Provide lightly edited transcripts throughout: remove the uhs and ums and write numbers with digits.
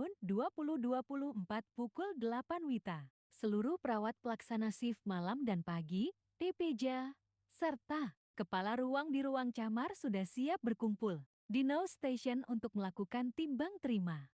tahun 2024 pukul 8 WITA. Seluruh perawat pelaksana shift malam dan pagi, TPJ, serta kepala ruang di ruang camar sudah siap berkumpul di Now Station untuk melakukan timbang terima.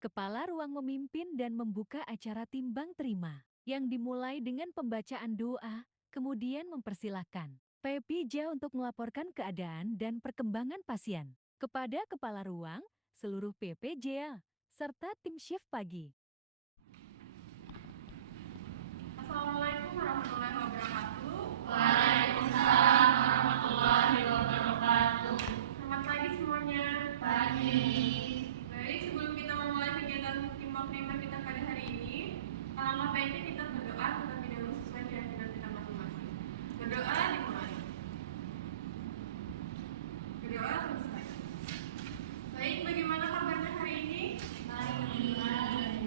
Kepala ruang memimpin dan membuka acara timbang terima yang dimulai dengan pembacaan doa, kemudian mempersilahkan PPJ untuk melaporkan keadaan dan perkembangan pasien kepada kepala ruang, seluruh PPJ, serta tim shift pagi. Assalamualaikum warahmatullahi wabarakatuh. Waalaikumsalam warahmatullahi wabarakatuh. Selamat pagi semuanya. Pagi. Baik, sebelum kita memulai kegiatan timbang terima kita pada hari ini, alangkah baiknya kita berdoa terlebih dahulu sesuai keyakinan kita masing-masing. Berdoa dimulai. Berdoa selesai. Baik, bagaimana kabarnya hari ini? Baik.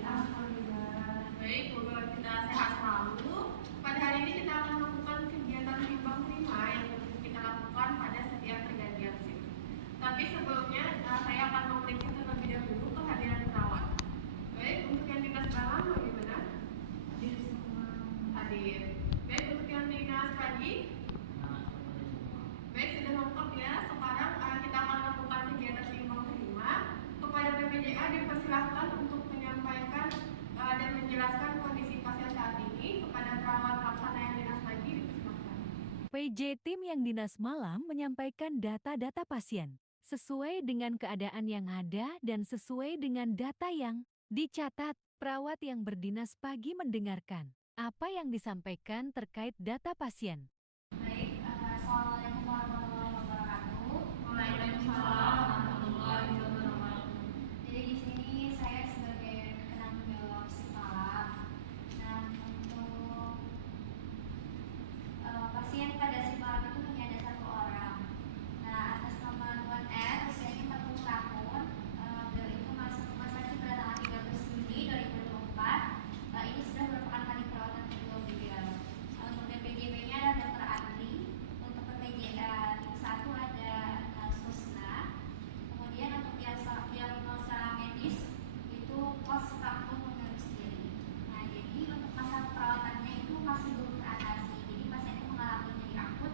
Alhamdulillah. Baik, semoga kita sehat selalu. Pada hari ini kita akan melakukan kegiatan timbang terima yang kita lakukan pada setiap pergantian shift. Tapi sebelumnya saya akan memeriksa terlebih dahulu kehadiran perawat. Baik, untuk yang dinas malam bagaimana? Hadir semua. Hadir. Baik, untuk yang dinas pagi? Baik, sudah lengkap ya. Sekarang kita akan melakukan kegiatan timbang terima. Kepada PPJA dipersilahkan untuk menyampaikan dan menjelaskan kondisi pasien saat ini. Kepada perawat pelaksana yang dinas pagi dipersilahkan. PJ tim yang dinas malam menyampaikan data-data pasien sesuai dengan keadaan yang ada dan sesuai dengan data yang dicatat. Perawat yang berdinas pagi mendengarkan apa yang disampaikan terkait data pasien. Baik, assalamualaikum warahmatullahi wabarakatuh. Waalaikumsalam warahmatullahi wabarakatuh. Jadi di sini saya sebagai penanggung jawab shift malam. Nah, untuk pasien pada shift malam itu hanya ada 1 orang. Nah, atas nama Tuan R, usianya 40 tahun. Beliau itu masuk rumah sakit pada tanggal 13 Juni 2024. Ini sudah merupakan kali perawatan kedua beliau. Untuk DPJB-nya ada Dr. Andri. Untuk PPJA tim 1 ada Susna. Kemudian untuk diagnosa medis itu postpartum mengurus diri. Nah, jadi untuk masa perawatannya itu masih belum teratasi. Jadi pasien itu mengalami nyeri akut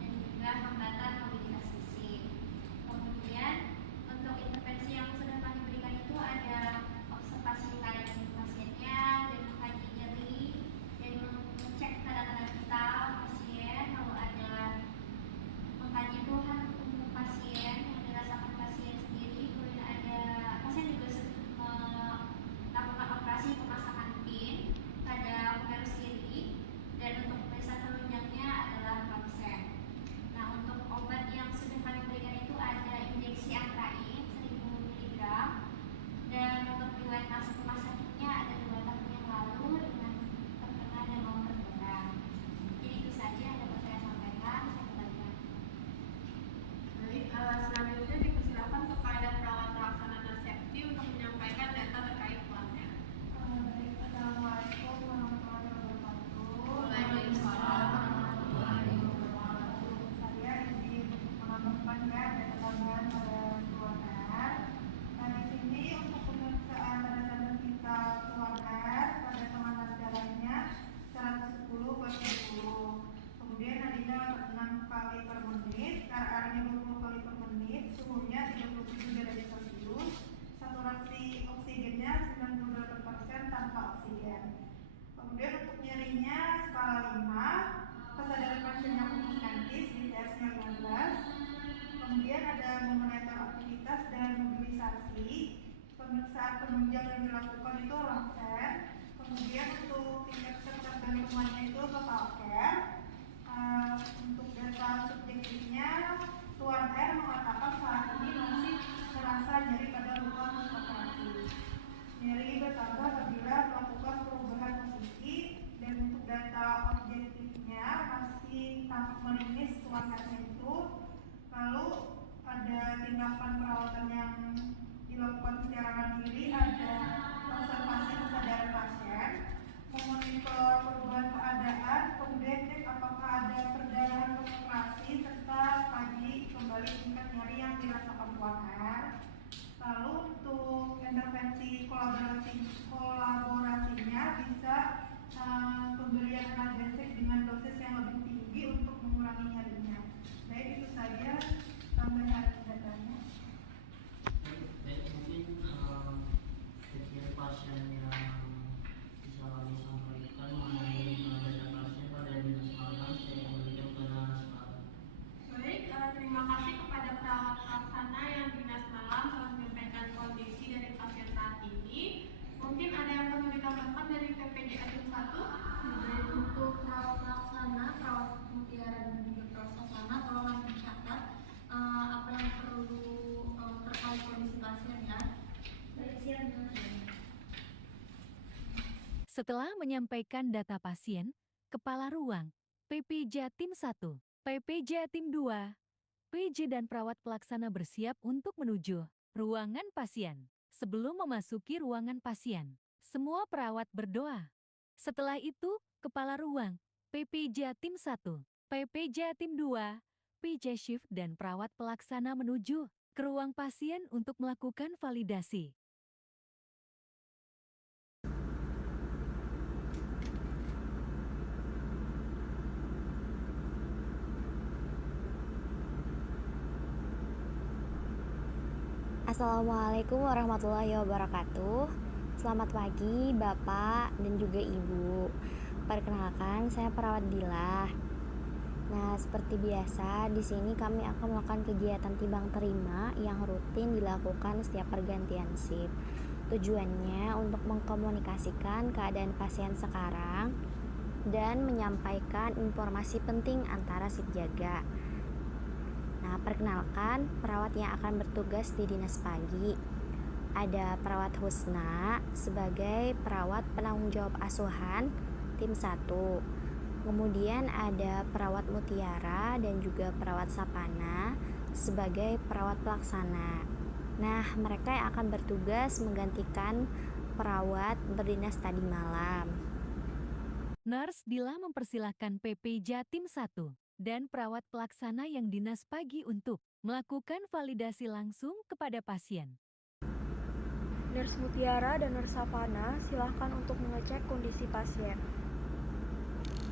dan juga hambatan mobilitas fisik. Kemudian untuk intervensi yang sudah kami berikan itu ada observasi keadaan pasiennya dan mengkaji nyeri dan mengecek tanda-tanda vital pasien, lalu ada mengkaji keluhan umum pasien yang dirasakan pasien sendiri, kemudian ada pasien juga melakukan operasi pemasangan pin pada uterus kiri dan untuk pemeriksaan penunjangnya adalah ronsen. Nah, untuk obat yang sudah kami berikan itu ada injeksi antrain 1000 mg dan untuk riwayat masuk rumah sakitnya ada 2 tahun yang lalu dengan terkena demam berdarah. Jadi itu saja yang dapat saya sampaikan. Saya kembalikan. Baik, selanjutnya dipersilakan kepada perawat pelaksana Nasepti untuk menyampaikan data terkait pelanggan. Baik, assalamualaikum warahmatullahi wabarakatuh. Waalaikumsalam warahmatullahi wabarakatuh. Saya izin menambahkan data tambahan pada Tuan R. Nah, di sini untuk pemeriksaan tanda-tanda vital Tuan R pada tekanan darahnya 110/70. Kemudian nadinya 6 kali per menit, RR-nya 20 kali per menit, suhunya 37 derajat Celcius, saturasi oksigennya 98% tanpa oksigen. Kemudian untuk nyerinya skala 5, kesadaran pasiennya komunikatif di TS-nya 15. Kemudian ada memonitor aktivitas dan mobilisasi. Pemeriksaan penunjang yang dilakukan itu ronsen. Kemudian untuk tingkat ketergantungannya itu total care. Untuk data subjektifnya, Tuan R mengatakan saat ini masih terasa nyeri pada luka operasi. Nyeri bertambah apabila melakukan perubahan posisi, dan untuk data objektifnya masih tampak menimis Tuan R-nya itu. Lalu ada tindakan perawatan yang dilakukan secara mandiri, ada observasi kesadaran pasien, memonitor menyampaikan data pasien, kepala ruang, PP Jatim 1, PP Jatim 2, PJ dan perawat pelaksana bersiap untuk menuju ruangan pasien. Sebelum memasuki ruangan pasien, semua perawat berdoa. Setelah itu, kepala ruang, PP Jatim 1, PP Jatim 2, PJ Shift dan perawat pelaksana menuju ke ruang pasien untuk melakukan validasi. Assalamualaikum warahmatullahi wabarakatuh. Selamat pagi Bapak dan juga Ibu. Perkenalkan, saya perawat Dilah. Nah, seperti biasa, di sini kami akan melakukan kegiatan timbang terima yang rutin dilakukan setiap pergantian shift. Tujuannya untuk mengkomunikasikan keadaan pasien sekarang dan menyampaikan informasi penting antara shift jaga. Nah, perkenalkan perawat yang akan bertugas di dinas pagi. Ada perawat Husna sebagai perawat penanggung jawab asuhan tim 1. Kemudian ada perawat Mutiara dan juga perawat Sapana sebagai perawat pelaksana. Nah, mereka yang akan bertugas menggantikan perawat berdinas tadi malam. Nurse Dila mempersilahkan PP Jatim 1 dan perawat pelaksana yang dinas pagi untuk melakukan validasi langsung kepada pasien. Nurse Mutiara dan Nurse Sapana silahkan untuk mengecek kondisi pasien.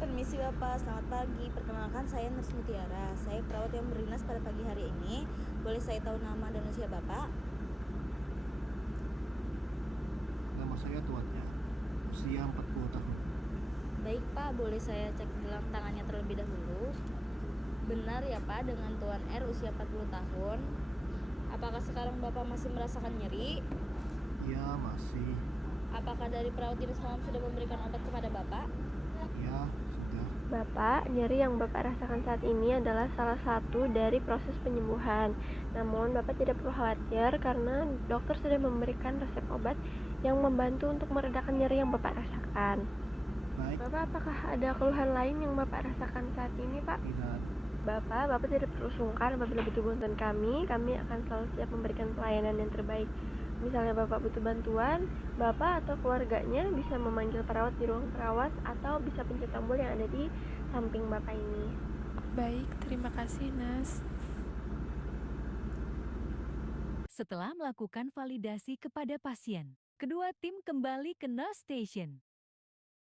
Permisi Bapak, selamat pagi. Perkenalkan saya Nurse Mutiara. Saya perawat yang berdinas pada pagi hari ini. Boleh saya tahu nama dan usia Bapak? Nama saya Tuatnya, usia 40 tahun. Baik Pak, boleh saya cek dalam tangannya terlebih dahulu. Benar ya Pak, dengan Tuan R usia 40 tahun. Apakah sekarang Bapak masih merasakan nyeri? Ya, masih. Apakah dari perawat dinas malam sudah memberikan obat kepada Bapak? Ya, sudah. Bapak, nyeri yang Bapak rasakan saat ini adalah salah satu dari proses penyembuhan. Namun, Bapak tidak perlu khawatir karena dokter sudah memberikan resep obat yang membantu untuk meredakan nyeri yang Bapak rasakan. Baik, Bapak, apakah ada keluhan lain yang Bapak rasakan saat ini, Pak? tidak. Bapak tidak perlu sungkan apabila butuh bantuan kami akan selalu siap memberikan pelayanan yang terbaik. Misalnya Bapak butuh bantuan, Bapak atau keluarganya bisa memanggil perawat di ruang perawat atau bisa pencet tombol yang ada di samping Bapak ini. Baik, terima kasih, Nas. Setelah melakukan validasi kepada pasien, kedua tim kembali ke nurse station.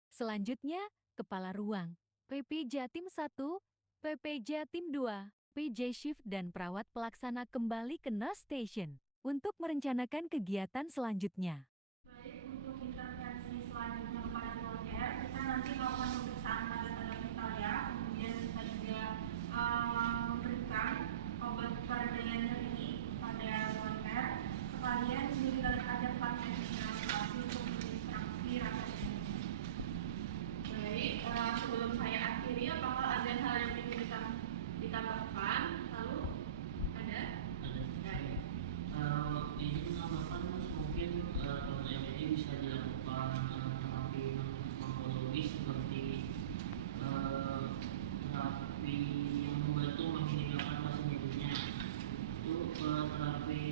Selanjutnya, kepala ruang, PP Jatim 1, PP Jatim 2, PJ Shift dan perawat pelaksana kembali ke nurse station untuk merencanakan kegiatan selanjutnya. Baik, untuk intervensi selanjutnya kepada Tuan R, kita nanti melakukan pemeriksaan tanda-tanda vital ya. Kemudian kita juga memberikan obat pereda nyeri pada Tuan R. Sekalian juga ada pasien yang untuk distraksi rasa nyeri. Baik, sebelum saya akhiri, apakah ada hal yang ingin ditambahkan? Lalu ada? Ini menambahkan mungkin Tahun MD bisa dilakukan terapi farmakologis seperti terapi yang membantu menghilangkan rasa nyerinya. Itu terapi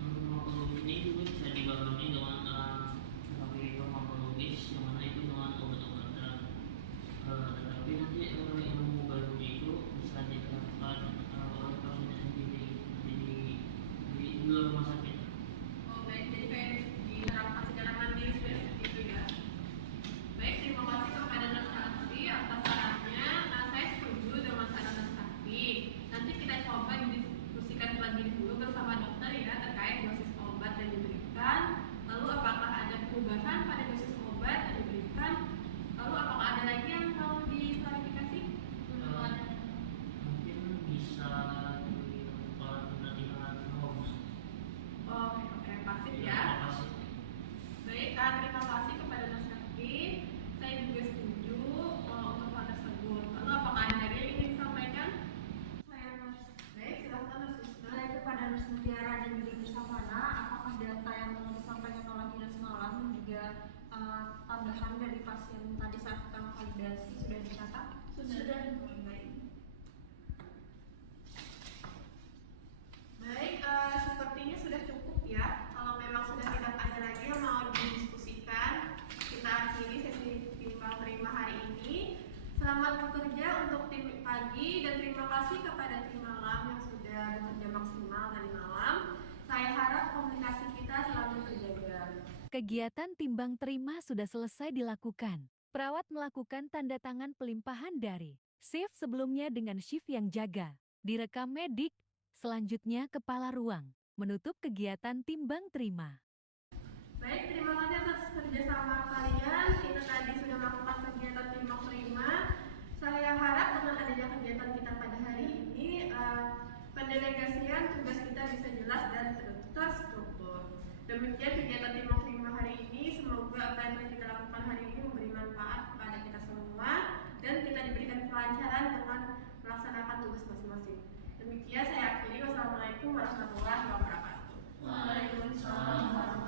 farmakologis ini juga bisa dibarengi dengan terapi farmakologis yang mana itu dengan obat-obatan. Tetapi nanti ilmu barunya itu bisa dilakukan oleh pasien sendiri di luar rumah sakit. Oh baik, jadi kayak diterapkan secara mandiri seperti itu ya. Baik, terima kasih kepada Nurse Sakti atas sarannya. Saya setuju dengan saran Nurse Sakti. Nanti kita coba didiskusikan lagi dulu bersama dokter ya terkait dosis obat yang diberikan. Lalu apakah ada perubahan pada dosis obat yang diberikan? Lalu apakah ada lagi yang perlu diklarifikasi? Mungkin bisa dilakukan latihan homes. Oke, pasif ya. Baik, terima kasih kepada Mas Sakti. Saya juga setuju untuk hal tersebut. Lalu apakah ada lagi yang ingin disampaikan? Saya Mas. Baik, silakan Mas Husna. Baik, kepada Nurse Mutiara dan juga Nurse Sapana, apakah data yang telah disampaikan oleh dinas malam juga tambahan dari pasien di saat kita validasi sudah dicatat? Sudah. Baik. Baik, sepertinya sudah cukup ya. Kalau memang sudah tidak ada lagi yang mau didiskusikan, kita akhiri sesi timbang terima hari ini. Selamat bekerja untuk tim pagi dan terima kasih kepada tim malam yang sudah bekerja maksimal dari malam. Saya harap komunikasi kita selalu terjaga. Kegiatan timbang terima sudah selesai dilakukan. Perawat melakukan tanda tangan pelimpahan dari shift sebelumnya dengan shift yang jaga. Direkam medik, selanjutnya kepala ruang menutup kegiatan timbang terima. Baik, terima kasih atas kerjasama kalian. Kita tadi sudah melakukan kegiatan timbang terima. Saya harap dengan adanya kegiatan kita pada hari ini, pendelegasian tugas kita bisa jelas dan terstruktur. Demikian kegiatan timbang terima hari ini. Semoga apa yang telah kita lakukan hari ini memberi manfaat kepada kita semua dan kita diberikan kelancaran dengan melaksanakan tugas masing-masing. Demikian saya akhiri. Wassalamualaikum warahmatullahi wabarakatuh. Waalaikumsalam.